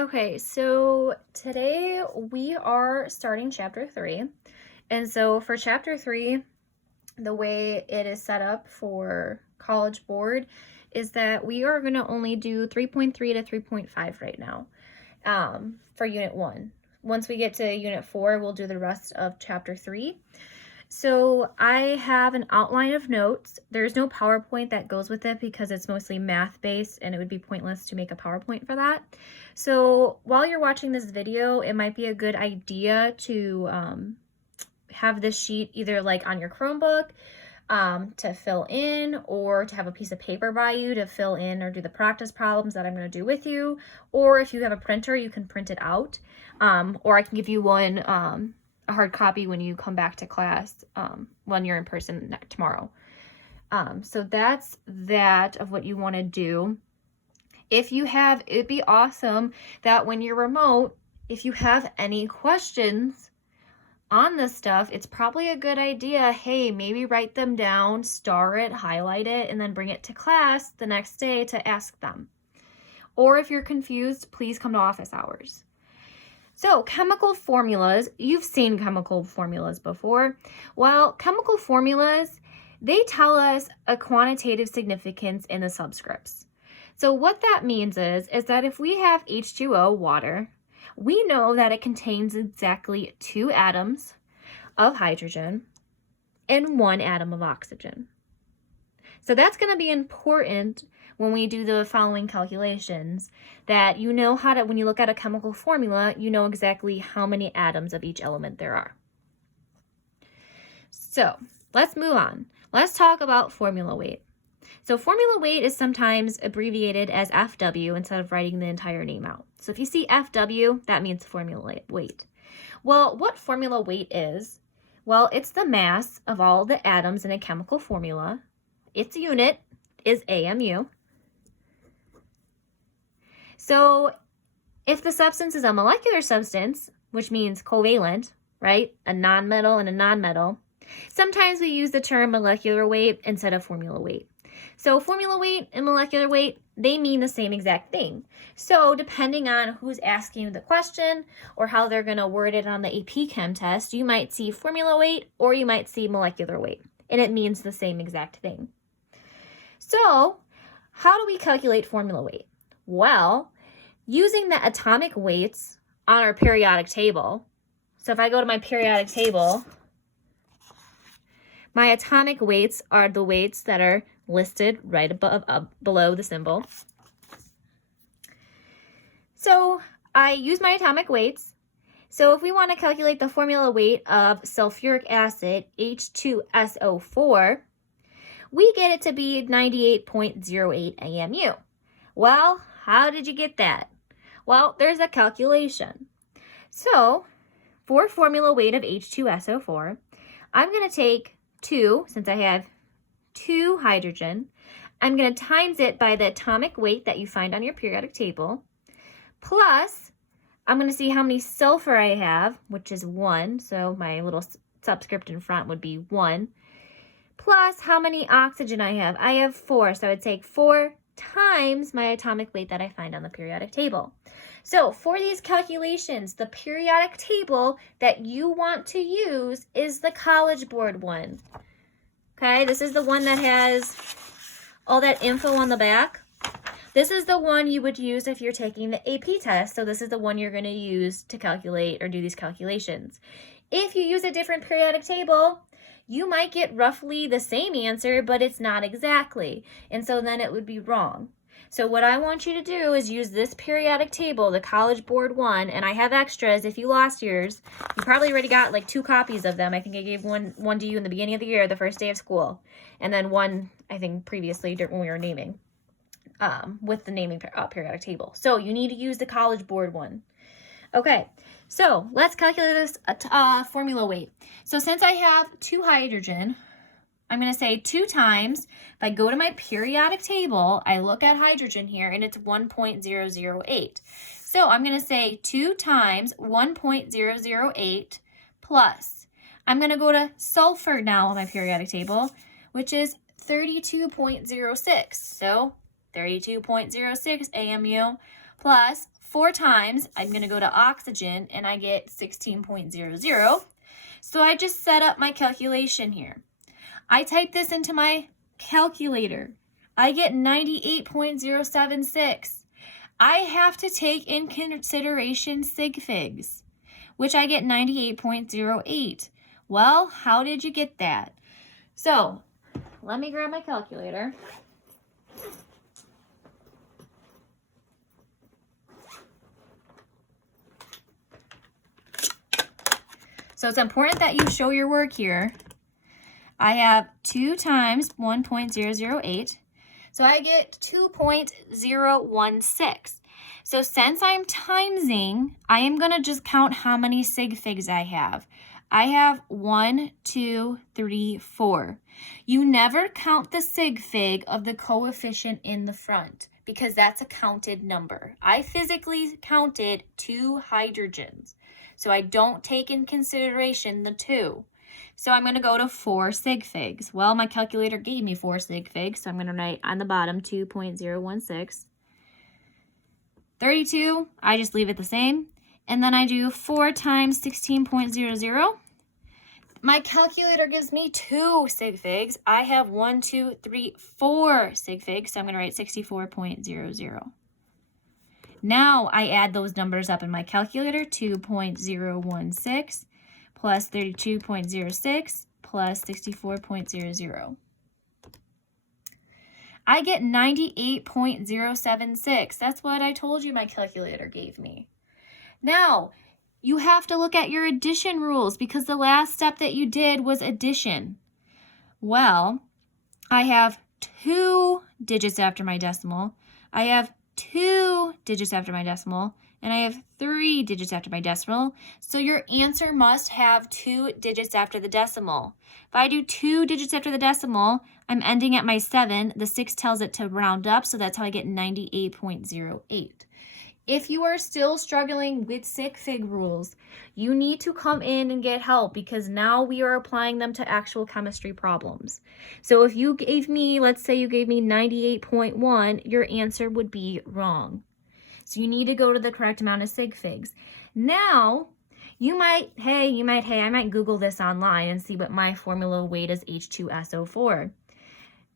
Okay, so today we are starting chapter 3. And so for chapter 3, the way it is set up for College Board is that we are going to only do 3.3 to 3.5 right now for Unit 1. Once we get to Unit 4, we'll do the rest of chapter 3. So I have an outline of notes. There's no PowerPoint that goes with it because it's mostly math-based and it would be pointless to make a PowerPoint for that. So while you're watching this video, it might be a good idea to have this sheet either like on your Chromebook to fill in, or to have a piece of paper by you to fill in or do the practice problems that I'm going to do with you. Or if you have a printer, you can print it out. Or I can give you one, a hard copy when you come back to class when you're in person tomorrow. So that's that of what you want to do. If you have, it'd be awesome that when you're remote, if you have any questions on this stuff, it's probably a good idea, hey, maybe write them down, star it, highlight it, and then bring it to class the next day to ask them. Or if you're confused, please come to office hours. So chemical formulas, you've seen chemical formulas before. Well, chemical formulas, they tell us a quantitative significance in the subscripts. So what that means is that if we have H2O, water, we know that it contains exactly 2 atoms of hydrogen and 1 atom of oxygen. So that's going to be important when we do the following calculations, that you know how to, when you look at a chemical formula, you know exactly how many atoms of each element there are. So let's move on. Let's talk about formula weight. So formula weight is sometimes abbreviated as FW instead of writing the entire name out. So if you see FW, that means formula weight. Well, what formula weight is? Well, it's the mass of all the atoms in a chemical formula. Its unit is AMU. So if the substance is a molecular substance, which means covalent, right? A nonmetal and a nonmetal, sometimes we use the term molecular weight instead of formula weight. So formula weight and molecular weight, they mean the same exact thing. So depending on who's asking you the question or how they're going to word it on the AP Chem test, you might see formula weight or you might see molecular weight, and it means the same exact thing. So how do we calculate formula weight? Well, using the atomic weights on our periodic table. So if I go to my periodic table, my atomic weights are the weights that are listed right above, below the symbol. So I use my atomic weights. So if we want to calculate the formula weight of sulfuric acid, H2SO4, we get it to be 98.08 AMU. Well, how did you get that? Well, there's a calculation. So for formula weight of H2SO4, I'm going to take 2, since I have 2 hydrogen, I'm going to times it by the atomic weight that you find on your periodic table, plus I'm going to see how many sulfur I have, which is 1, so my little subscript in front would be 1, plus how many oxygen I have. I have 4, so I would take 4 times my atomic weight that I find on the periodic table. So for these calculations, the periodic table that you want to use is the College Board one. Okay, this is the one that has all that info on the back. This is the one you would use if you're taking the AP test. So this is the one you're going to use to calculate or do these calculations. If you use a different periodic table, you might get roughly the same answer, but it's not exactly. And so then it would be wrong. So what I want you to do is use this periodic table, the College Board one, and I have extras. If you lost yours, you probably already got like 2 copies of them. I think I gave one to you in the beginning of the year, the first day of school, and then one, I think, previously when we were naming, with the naming periodic table. So you need to use the College Board one. Okay, so let's calculate this formula weight. So since I have 2 hydrogen, I'm going to say 2 times, if I go to my periodic table, I look at hydrogen here and it's 1.008. So I'm going to say 2 times 1.008 plus, I'm going to go to sulfur now on my periodic table, which is 32.06. So 32.06 AMU plus 4 times, I'm going to go to oxygen, and I get 16.00. So I just set up my calculation here. I type this into my calculator. I get 98.076. I have to take in consideration sig figs, which I get 98.08. Well, how did you get that? So let me grab my calculator. So it's important that you show your work here. I have 2 times 1.008. So I get 2.016. So since I'm timesing, I am going to just count how many sig figs I have. I have 1, 2, 3, 4. You never count the sig fig of the coefficient in the front because that's a counted number. I physically counted 2 hydrogens. So I don't take in consideration the 2. So I'm going to go to 4 sig figs. Well, my calculator gave me 4 sig figs, so I'm going to write on the bottom 2.016. 32, I just leave it the same. And then I do 4 times 16.00. My calculator gives me 2 sig figs. I have 1, 2, 3, 4 sig figs, so I'm going to write 64.00. Now I add those numbers up in my calculator, 2.016 plus 32.06 plus 64.00. I get 98.076. That's what I told you my calculator gave me. Now, you have to look at your addition rules because the last step that you did was addition. Well, I have 2 digits after my decimal. I have 2 digits after my decimal, and I have 3 digits after my decimal. So your answer must have 2 digits after the decimal. If I do 2 digits after the decimal, I'm ending at my 7. The 6 tells it to round up, so that's how I get 98.08. If you are still struggling with sig fig rules, you need to come in and get help because now we are applying them to actual chemistry problems. So if you gave me, let's say you gave me 98.1, your answer would be wrong. So you need to go to the correct amount of sig figs. Now, I might Google this online and see what my formula weight is H2SO4.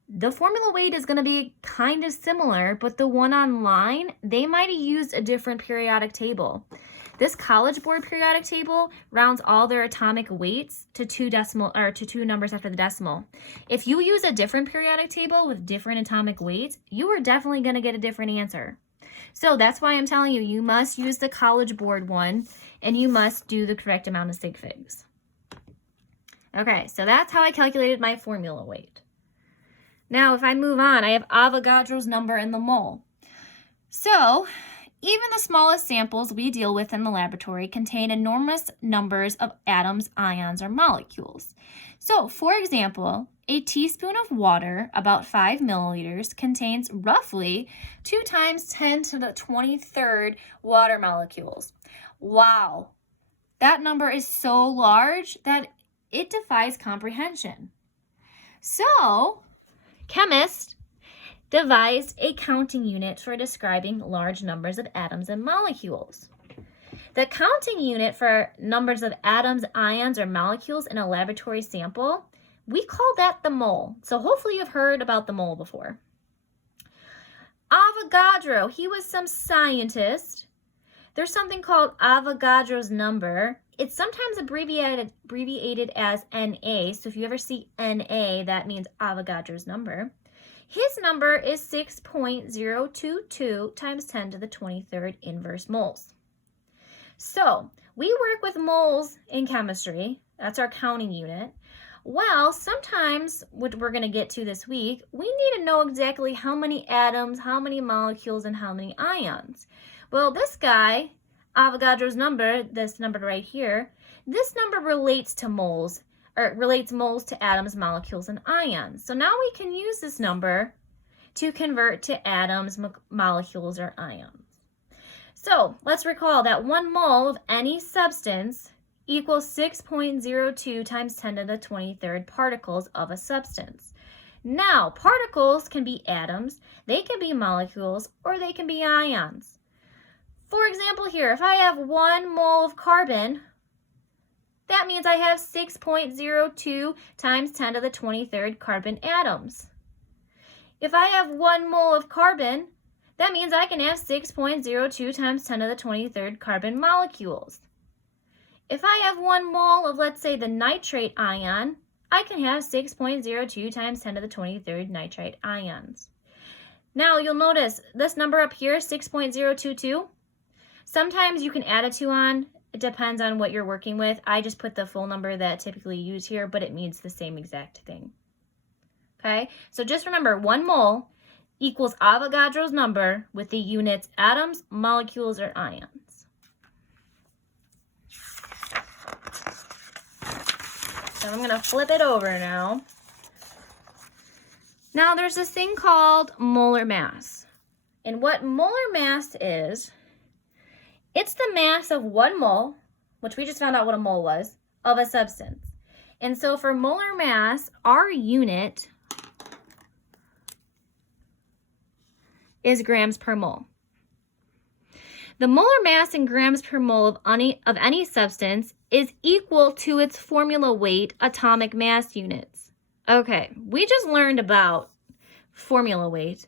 The formula weight is going to be kind of similar, but the one online, they might have used a different periodic table. This College Board periodic table rounds all their atomic weights to 2 numbers after the decimal. If you use a different periodic table with different atomic weights, you are definitely going to get a different answer. So that's why I'm telling you, you must use the College Board one, and you must do the correct amount of sig figs. Okay, so that's how I calculated my formula weight. Now, if I move on, I have Avogadro's number in the mole. So, even the smallest samples we deal with in the laboratory contain enormous numbers of atoms, ions, or molecules. So, for example, a teaspoon of water, about 5 milliliters, contains roughly 2 times 10 to the 23rd water molecules. Wow! That number is so large that it defies comprehension. So, chemists devised a counting unit for describing large numbers of atoms and molecules. The counting unit for numbers of atoms, ions, or molecules in a laboratory sample, we call that the mole. So hopefully you've heard about the mole before. Avogadro, he was some scientist. There's something called Avogadro's number. It's sometimes abbreviated as Na. So if you ever see Na, that means Avogadro's number. His number is 6.022 times 10 to the 23rd inverse moles. So we work with moles in chemistry. That's our counting unit. Well, sometimes, what we're going to get to this week, we need to know exactly how many atoms, how many molecules, and how many ions. Well, this guy, Avogadro's number, this number right here, this number relates to moles, or relates moles to atoms, molecules, and ions. So now we can use this number to convert to atoms, molecules, or ions. So let's recall that 1 mole of any substance equals 6.02 times 10 to the 23rd particles of a substance. Now, particles can be atoms, they can be molecules, or they can be ions. For example here, if I have 1 mole of carbon, that means I have 6.02 times 10 to the 23rd carbon atoms. If I have 1 mole of carbon, that means I can have 6.02 times 10 to the 23rd carbon molecules. If I have 1 mole of, let's say, the nitrate ion, I can have 6.02 times 10 to the 23rd nitrite ions. Now you'll notice this number up here, 6.022, sometimes you can add a 2 on. It depends on what you're working with. I just put the full number that I typically use here, but it means the same exact thing. Okay, so just remember 1 mole equals Avogadro's number with the units atoms, molecules, or ions. So I'm going to flip it over now. Now there's this thing called molar mass. And what molar mass is, it's the mass of 1 mole, which we just found out what a mole was, of a substance. And so for molar mass, our unit is grams per mole. The molar mass in grams per mole of any substance is equal to its formula weight atomic mass units. Okay, we just learned about formula weight.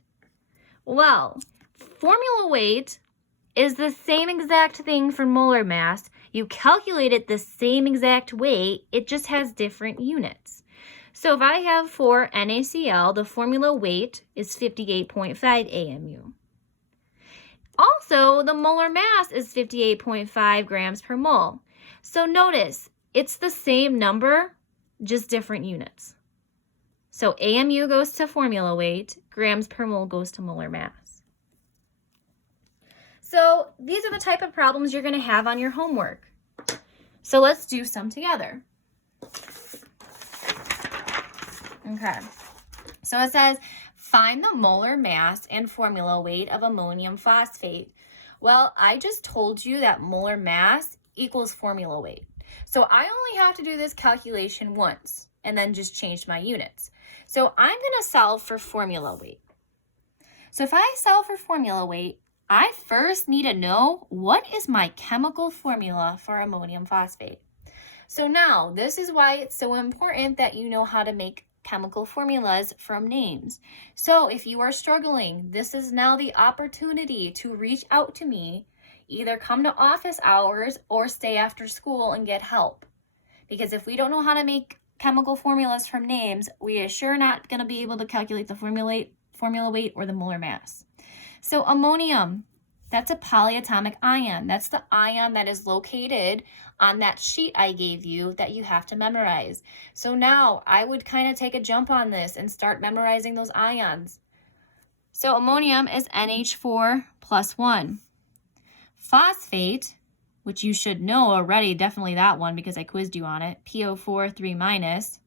Well, formula weight is the same exact thing for molar mass. You calculate it the same exact way, it just has different units. So if I have for NaCl, the formula weight is 58.5 AMU. Also, the molar mass is 58.5 grams per mole. So notice, it's the same number, just different units. So AMU goes to formula weight, grams per mole goes to molar mass. So these are the type of problems you're going to have on your homework. So let's do some together. Okay, so it says, find the molar mass and formula weight of ammonium phosphate. Well, I just told you that molar mass equals formula weight. So I only have to do this calculation once and then just change my units. So I'm going to solve for formula weight. So if I solve for formula weight, I first need to know what is my chemical formula for ammonium phosphate. So now this is why it's so important that you know how to make chemical formulas from names. So if you are struggling, this is now the opportunity to reach out to me, either come to office hours or stay after school and get help. Because if we don't know how to make chemical formulas from names, we are sure not going to be able to calculate the formula weight or the molar mass. So ammonium, that's a polyatomic ion. That's the ion that is located on that sheet I gave you that you have to memorize. So now I would kind of take a jump on this and start memorizing those ions. So ammonium is NH4 plus 1. Phosphate, which you should know already, definitely that one because I quizzed you on it, PO4 3 minus.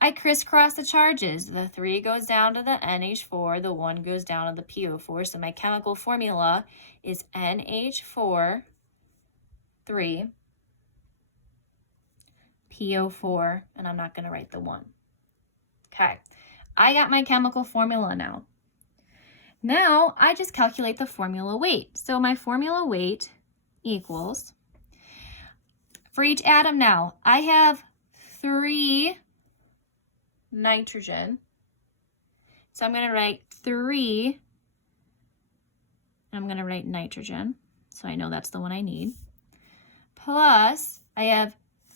I crisscross the charges. The 3 goes down to the NH4, the 1 goes down to the PO4. So my chemical formula is NH4 3 PO4, and I'm not going to write the 1. Okay, I got my chemical formula now. Now I just calculate the formula weight. So my formula weight equals, for each atom now, I have 3 nitrogen. So I'm going to write 3, and I'm going to write nitrogen, so I know that's the one I need. Plus, I have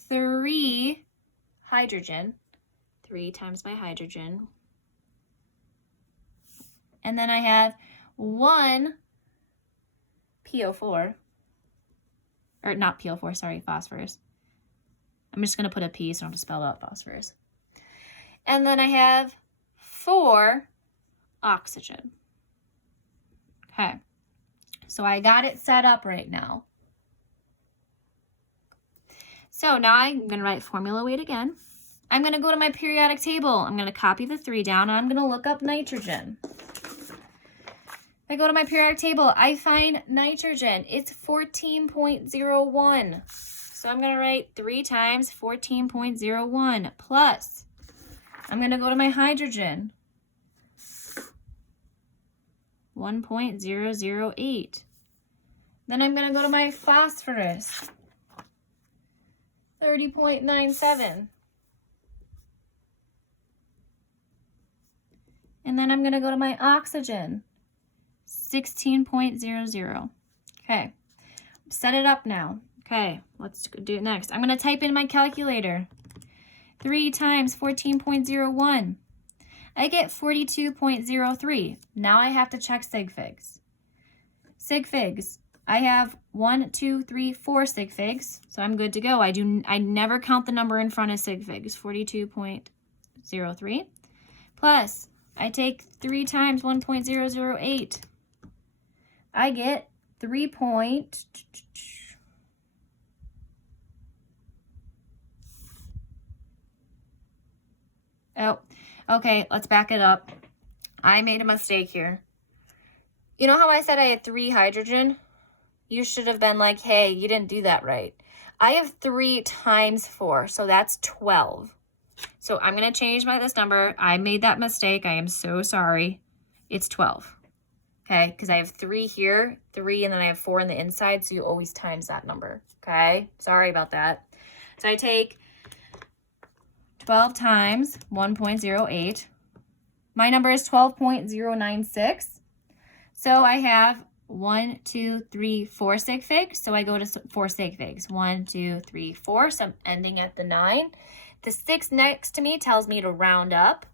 3 hydrogen, 3 times my hydrogen. And then I have 1 PO4, or not PO4, sorry, phosphorus. I'm just going to put a P so I don't have to spell out phosphorus. And then I have 4 oxygen. Okay, so I got it set up right now. So now I'm going to write formula weight again. I'm going to go to my periodic table. I'm going to copy the 3 down, and I'm going to look up nitrogen. I go to my periodic table. I find nitrogen. It's 14.01. So I'm going to write 3 times 14.01 plus. I'm going to go to my hydrogen. 1.008 Then I'm going to go to my phosphorus, 30.97. And then I'm going to go to my oxygen, 16.00. Okay, set it up now. Okay, let's do it next. I'm going to type in my calculator. 3 times 14.01. I get 42.03. Now I have to check sig figs. Sig figs. I have 1, 2, 3, 4 sig figs, so I'm good to go. I never count the number in front of sig figs. 42.03 plus I take 3 times 1.008. I get 3. Oh, okay, let's back it up. I made a mistake here. You know how I said I had 3 hydrogen? You should have been like, hey, you didn't do that right. I have 3 times 4, so that's 12. So I'm going to change this number. I made that mistake. I am so sorry. It's 12. Okay, because I have 3 here, 3, and then I have 4 on the inside, so you always times that number. Okay, sorry about that. So I take 12 times 1.08. My number is 12.096. So I have 1, 2, 3, 4 sig figs. So I go to 4 sig figs. 1, 2, 3, 4. So I'm ending at the 9. The 6 next to me tells me to round up.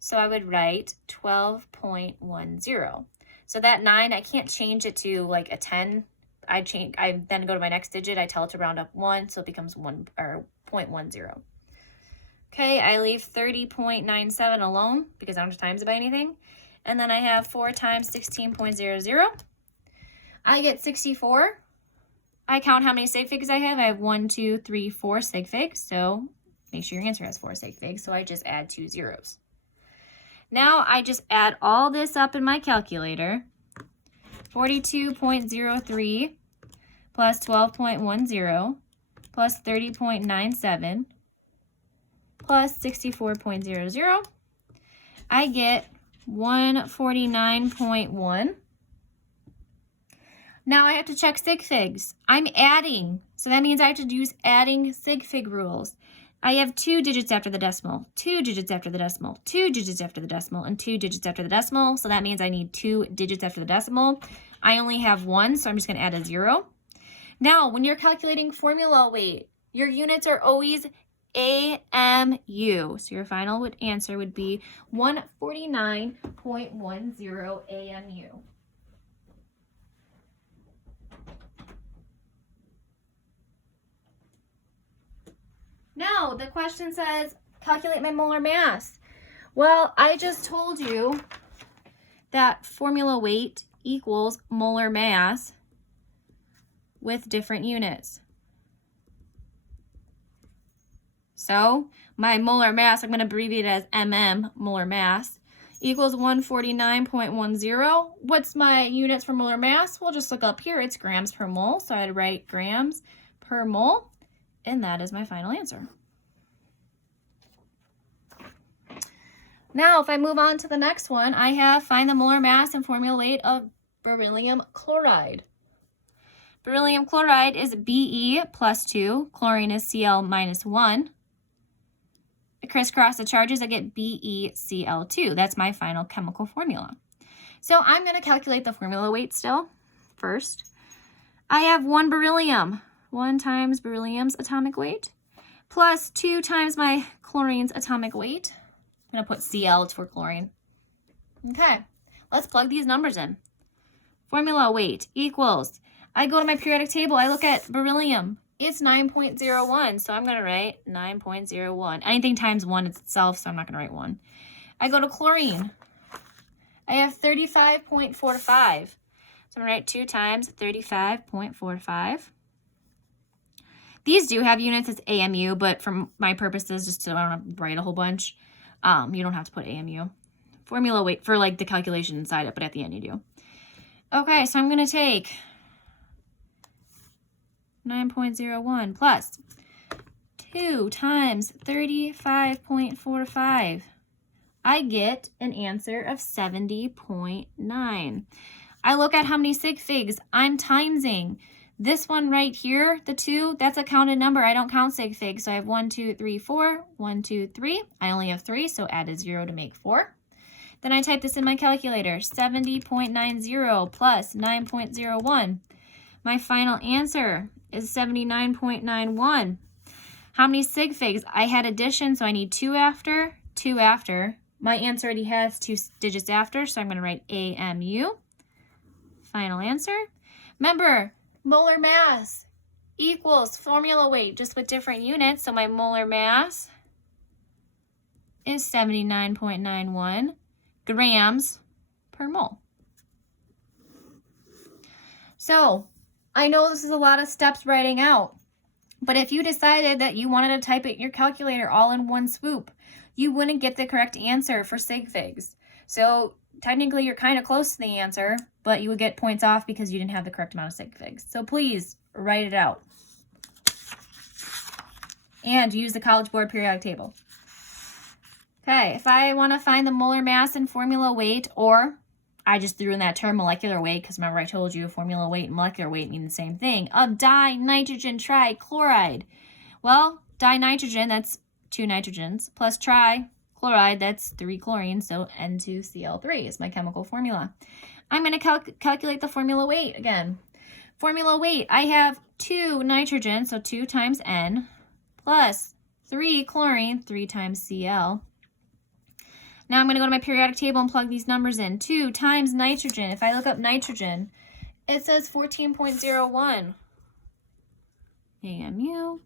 So I would write 12.10. So that 9, I can't change it to like a 10. I then go to my next digit. I tell it to round up 1, so it becomes 1 or 0.10. Okay, I leave 30.97 alone because I don't have times it by anything. And then I have 4 times 16.00. I get 64. I count how many sig figs I have. I have 1, 2, 3, 4 sig figs. So make sure your answer has 4 sig figs. So I just add 2 zeros. Now I just add all this up in my calculator. 42.03 plus 12.10 plus 30.97 plus 64.00. I get 149.1. Now I have to check sig figs. I'm adding, so that means I have to use adding sig fig rules. I have 2 digits after the decimal, 2 digits after the decimal, 2 digits after the decimal, and 2 digits after the decimal. So that means I need 2 digits after the decimal. I only have 1, so I'm just going to add a 0. Now, when you're calculating formula weight, your units are always AMU. So your final answer would be 149.10 AMU. Now, the question says, calculate my molar mass. Well, I just told you that formula weight equals molar mass with different units. So my molar mass, I'm going to abbreviate it as MM, molar mass, equals 149.10. What's my units for molar mass? We'll just look up here. It's grams per mole. So I'd write grams per mole. And that is my final answer. Now, if I move on to the next one, I have find the molar mass and formula weight of beryllium chloride. Beryllium chloride is Be plus 2. Chlorine is Cl minus 1. I crisscross the charges, I get BeCl2. That's my final chemical formula. So I'm going to calculate the formula weight still first. I have 1 beryllium. 1 times beryllium's atomic weight plus 2 times my chlorine's atomic weight. I'm going to put Cl for chlorine. Okay, let's plug these numbers in. Formula weight equals, I go to my periodic table, I look at beryllium. It's 9.01, so I'm going to write 9.01. Anything times 1 is itself, so I'm not going to write 1. I go to chlorine. I have 35.45. So I'm going to write 2 times 35.45. These do have units as AMU, but for my purposes, just so I don't write a whole bunch, you don't have to put AMU. Formula weight for like the calculation inside it, but at the end you do. Okay, so I'm going to take 9.01 plus 2 times 35.45. I get an answer of 70.9. I look at how many sig figs I'm timesing. This one right here, the 2, that's a counted number. I don't count sig figs. So I have 1, 2, 3, 4, 1, 2, 3. I only have 3, so add a 0 to make 4. Then I type this in my calculator, 70.90 plus 9.01. My final answer is 79.91. How many sig figs? I had addition, so I need 2 after, 2 after. My answer already has 2 digits after, so I'm going to write AMU. Final answer. Remember, molar mass equals formula weight, just with different units. So my molar mass is 79.91 grams per mole. So I know this is a lot of steps writing out, but if you decided that you wanted to type it in your calculator all in one swoop, you wouldn't get the correct answer for sig figs. So technically you're kind of close to the answer, but you would get points off because you didn't have the correct amount of sig figs. So please write it out. And use the College Board periodic table. Okay, if I want to find the molar mass and formula weight, or I just threw in that term molecular weight, because remember I told you formula weight and molecular weight mean the same thing, of dinitrogen trichloride. Well, dinitrogen, that's 2 nitrogens, plus trichloride, that's 3 chlorines, so N2Cl3 is my chemical formula. I'm going to calculate the formula weight again. Formula weight, I have 2 nitrogen, so 2 times N, plus 3 chlorine, 3 times Cl. Now I'm going to go to my periodic table and plug these numbers in. 2 times nitrogen. If I look up nitrogen, it says 14.01 AMU.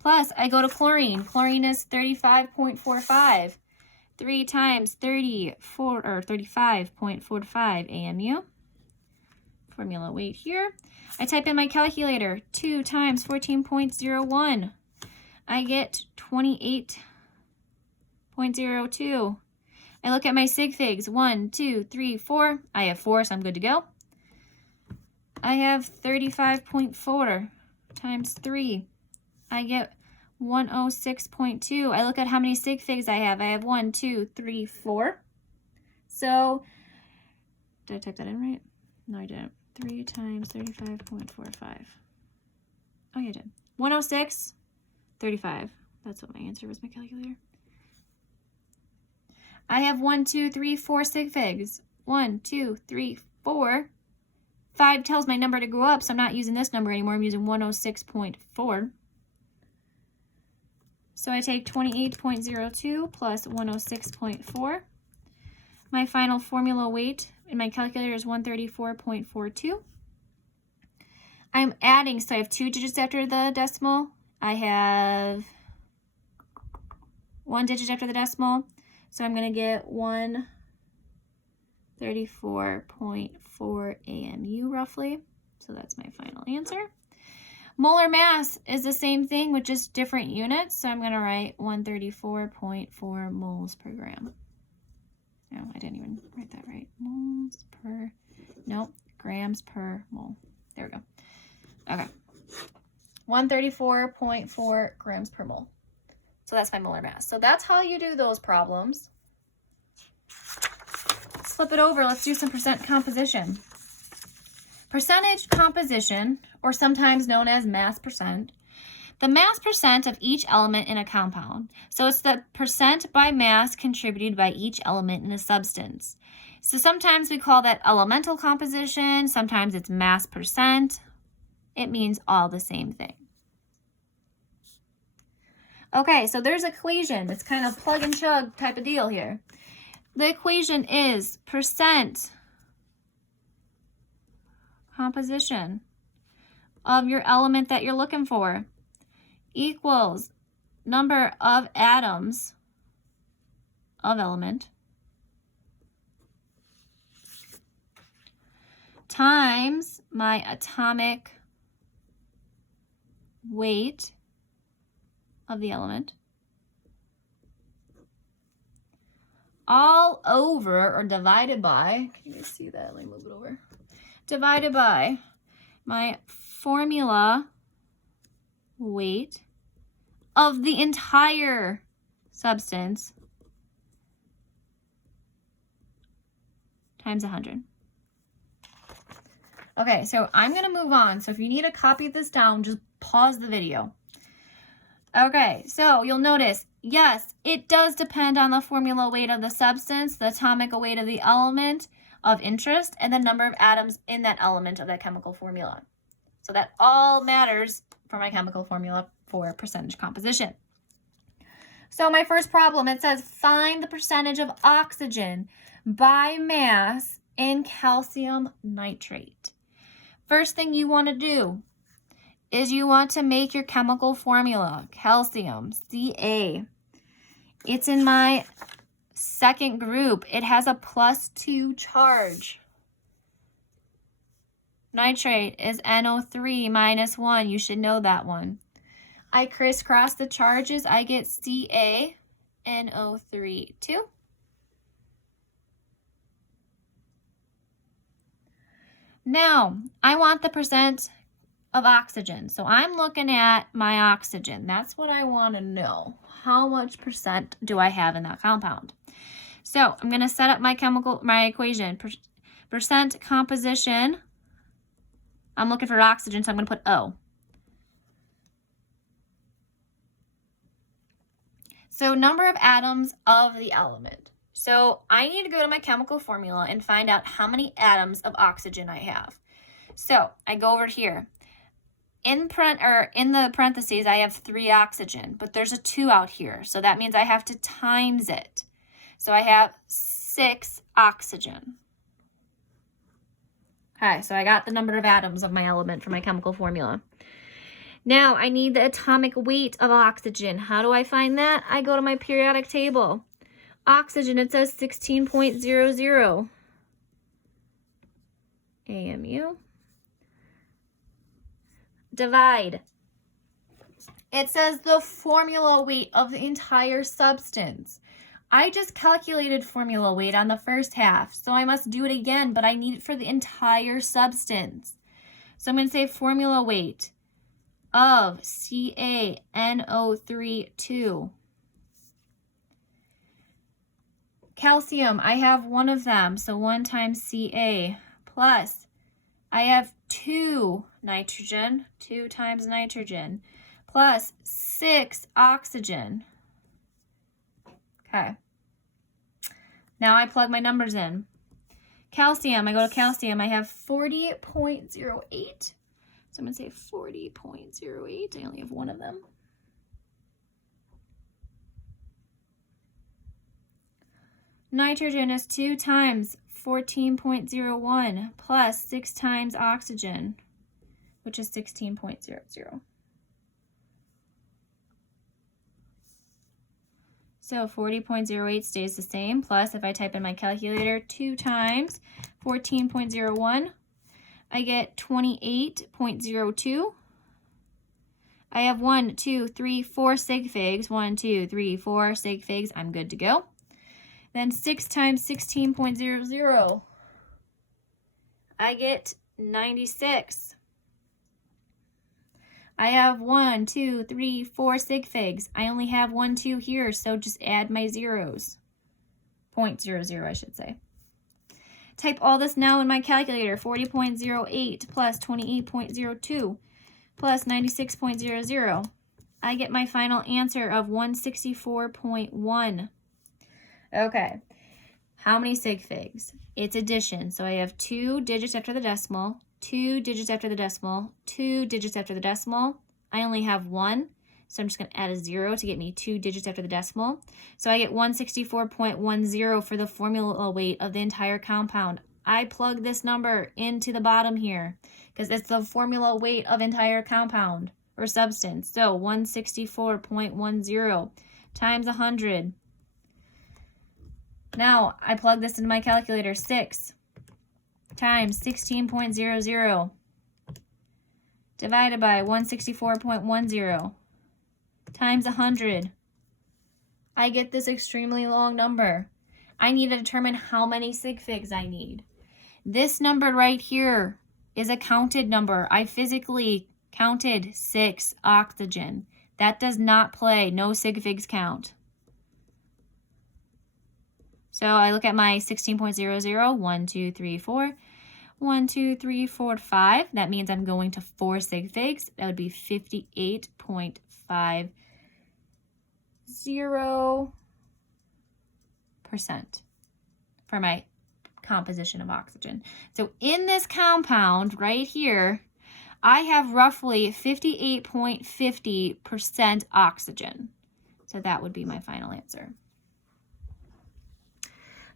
Plus, I go to chlorine. Chlorine is 35.45. 3 times 35.45 AMU. Formula weight here. I type in my calculator. 2 times 14.01. I get 28.02. I look at my sig figs. 1, 2, 3, 4. I have 4, so I'm good to go. I have 35.4 times 3. I get 106.2. I look at how many sig figs I have. I have 1, 2, 3, 4. So, did I type that in right? No, I didn't. 3 times 35.45. Oh, yeah, I did. 106, 35. That's what my answer was, my calculator. I have 1, 2, 3, 4 sig figs. 1, 2, 3, 4. 5 tells my number to go up, so I'm not using this number anymore. I'm using 106.4. So I take 28.02 plus 106.4. My final formula weight in my calculator is 134.42. I'm adding, so I have 2 digits after the decimal. I have 1 digit after the decimal. So I'm going to get 134.4 AMU roughly. So that's my final answer. Molar mass is the same thing with just different units. So I'm going to write 134.4 moles per gram. No, I didn't even write that right. Moles per, nope, grams per mole. There we go. Okay. 134.4 grams per mole. So that's my molar mass. So that's how you do those problems. Let's flip it over. Let's do some percent composition. Percentage composition, or sometimes known as mass percent. The mass percent of each element in a compound. So it's the percent by mass contributed by each element in a substance. So sometimes we call that elemental composition. Sometimes it's mass percent. It means all the same thing. Okay, so there's an equation. It's kind of plug and chug type of deal here. The equation is percent composition of your element that you're looking for equals number of atoms of element times my atomic weight of the element all over, or divided by, can you guys see that? Let me move it over. Divided by my formula weight of the entire substance times 100. Okay, so I'm going to move on. So if you need to copy this down, just pause the video. Okay, so you'll notice, yes, it does depend on the formula weight of the substance, the atomic weight of the element of interest, and the number of atoms in that element of that chemical formula. So that all matters for my chemical formula for percentage composition. So my first problem, it says find the percentage of oxygen by mass in calcium nitrate. First thing you want to do is you want to make your chemical formula, calcium, Ca. It's in my second group. It has a +2 charge. Nitrate is NO3 -1. You should know that one. I crisscross the charges. I get Ca, NO3, 2. Now, I want the percent of oxygen. So I'm looking at my oxygen. That's what I want to know. How much percent do I have in that compound? So I'm going to set up my equation. Percent composition. I'm looking for oxygen, so I'm going to put O. So number of atoms of the element. So I need to go to my chemical formula and find out how many atoms of oxygen I have. So I go over here. In the parentheses, I have 3 oxygen, but there's a 2 out here. So that means I have to times it. So I have 6 oxygen. Okay, so I got the number of atoms of my element for my chemical formula. Now I need the atomic weight of oxygen. How do I find that? I go to my periodic table. Oxygen, it says 16.00 AMU. Divide. It says the formula weight of the entire substance. I just calculated formula weight on the first half, so I must do it again, but I need it for the entire substance. So I'm going to say formula weight of CaNO3 2. Calcium, I have 1 of them, so 1 times Ca, plus I have 2 nitrogen, 2 times nitrogen, plus 6 oxygen. Okay. Now I plug my numbers in. Calcium, I go to calcium, I have 40.08. So I'm going to say 40.08. I only have 1 of them. Nitrogen is 2 times 14.01 plus 6 times oxygen, which is 16.00. So 40.08 stays the same, plus if I type in my calculator, 2 times 14.01, I get 28.02. I have 1, 2, 3, 4 sig figs. 1, 2, 3, 4 sig figs. I'm good to go. Then 6 times 16.00, I get 96. I have 1, 2, 3, 4 sig figs. I only have 1, 2 here, so just add my zeros. 0.00, I should say. Type all this now in my calculator. 40.08 plus 28.02 plus 96.00. I get my final answer of 164.1. Okay, how many sig figs? It's addition, so I have 2 digits after the decimal, 2 digits after the decimal, 2 digits after the decimal. I only have 1, so I'm just going to add a 0 to get me 2 digits after the decimal. So I get 164.10 for the formula weight of the entire compound. I plug this number into the bottom here because it's the formula weight of entire compound or substance. So 164.10 times 100. Now I plug this into my calculator. 6 times 16.00 divided by 164.10 times 100. I get this extremely long number. I need to determine how many sig figs I need. This number right here is a counted number. I physically counted 6 oxygen. That does not play. No sig figs count. So I look at my 16.00, 1, 2, 3, 4. 1, 2, 3, 4, 5. That means I'm going to 4 sig figs. That would be 58.50% for my composition of oxygen. So in this compound right here, I have roughly 58.50% oxygen. So that would be my final answer.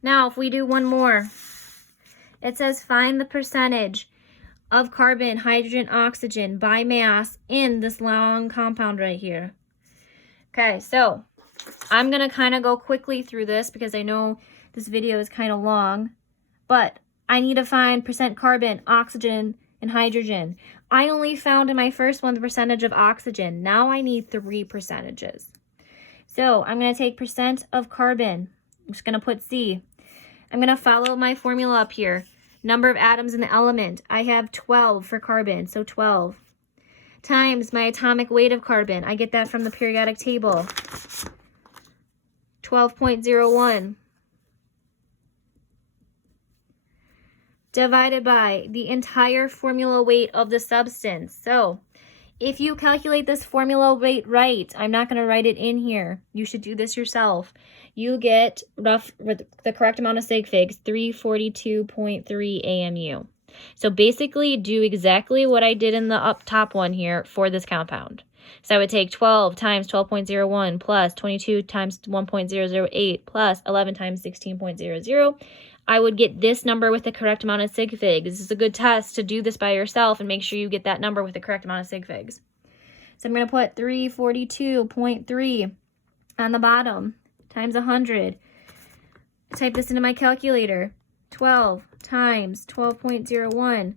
Now, if we do one more, it says find the percentage of carbon, hydrogen, oxygen by mass in this long compound right here. Okay, so I'm going to kind of go quickly through this because I know this video is kind of long, but I need to find percent carbon, oxygen, and hydrogen. I only found in my first one the percentage of oxygen. Now I need 3 percentages. So I'm going to take percent of carbon. I'm just going to put C. I'm going to follow my formula up here. Number of atoms in the element. I have 12 for carbon, so 12. Times my atomic weight of carbon. I get that from the periodic table. 12.01. Divided by the entire formula weight of the substance. So if you calculate this formula weight right, I'm not going to write it in here. You should do this yourself. You get the correct amount of sig figs, 342.3 AMU. So basically do exactly what I did in the up top one here for this compound. So I would take 12 times 12.01 plus 22 times 1.008 plus 11 times 16.00. I would get this number with the correct amount of sig figs. This is a good test to do this by yourself and make sure you get that number with the correct amount of sig figs. So I'm going to put 342.3 on the bottom times 100. Type this into my calculator. 12 times 12.01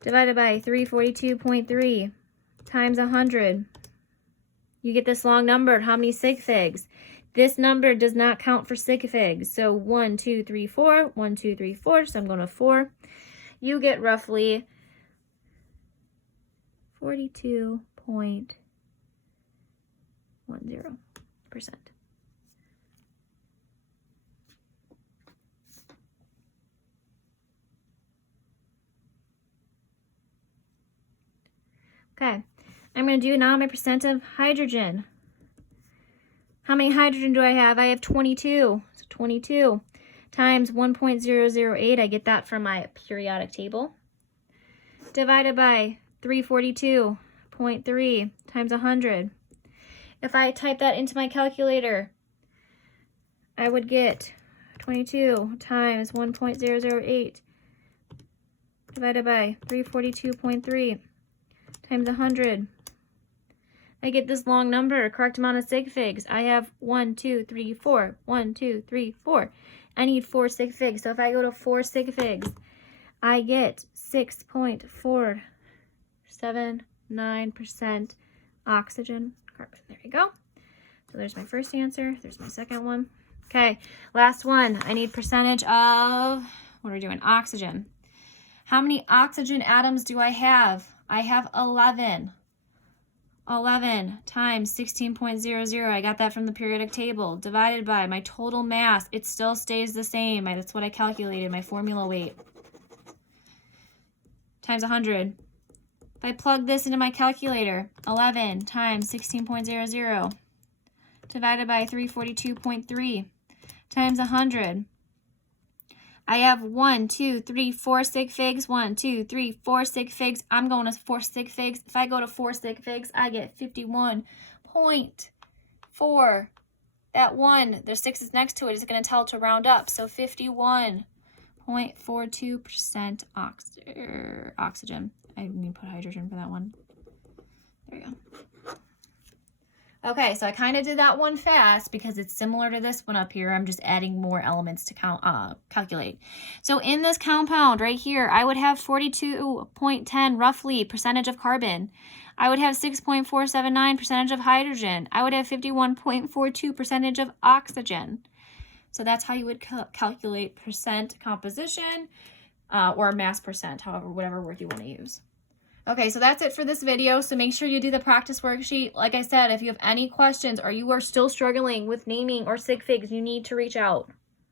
divided by 342.3 times 100. You get this long number. How many sig figs? This number does not count for sig figs. So 1, 2, 3, 4. 1, 2, 3, 4. So I'm going to 4. You get roughly 42.10%. Okay, I'm going to do now my percent of hydrogen. How many hydrogen do I have? I have 22. So 22 times 1.008. I get that from my periodic table. Divided by 342.3 times 100. If I type that into my calculator, I would get 22 times 1.008 divided by 342.3 times 100. I get this long number, correct amount of sig figs. I have 1, 2, 3, 4. 1, 2, 3, 4. I need 4 sig figs. So if I go to 4 sig figs, I get 6.479% oxygen, carbon. There you go. So there's my first answer. There's my second one. Okay, last one. I need percentage of, what are we doing? Oxygen. How many oxygen atoms do I have? I have 11. 11 times 16.00. I got that from the periodic table. Divided by my total mass. It still stays the same. That's what I calculated, my formula weight. Times 100. If I plug this into my calculator, 11 times 16.00 divided by 342.3 times 100. I have 1, 2, 3, 4 sig figs. 1, 2, 3, 4 sig figs. I'm going to 4 sig figs. If I go to 4 sig figs, I get 51.4. That 1, there's 6 is next to it, is going to tell to round up. So 51.42% oxygen. I need to put hydrogen for that one. There you go. Okay, so I kind of did that one fast because it's similar to this one up here. I'm just adding more elements to calculate. So in this compound right here, I would have 42.10 roughly percentage of carbon. I would have 6.479 percentage of hydrogen. I would have 51.42 percentage of oxygen. So that's how you would calculate percent composition or mass percent, however, whatever word you want to use. Okay, so that's it for this video. So make sure you do the practice worksheet. Like I said, if you have any questions or you are still struggling with naming or sig figs, you need to reach out.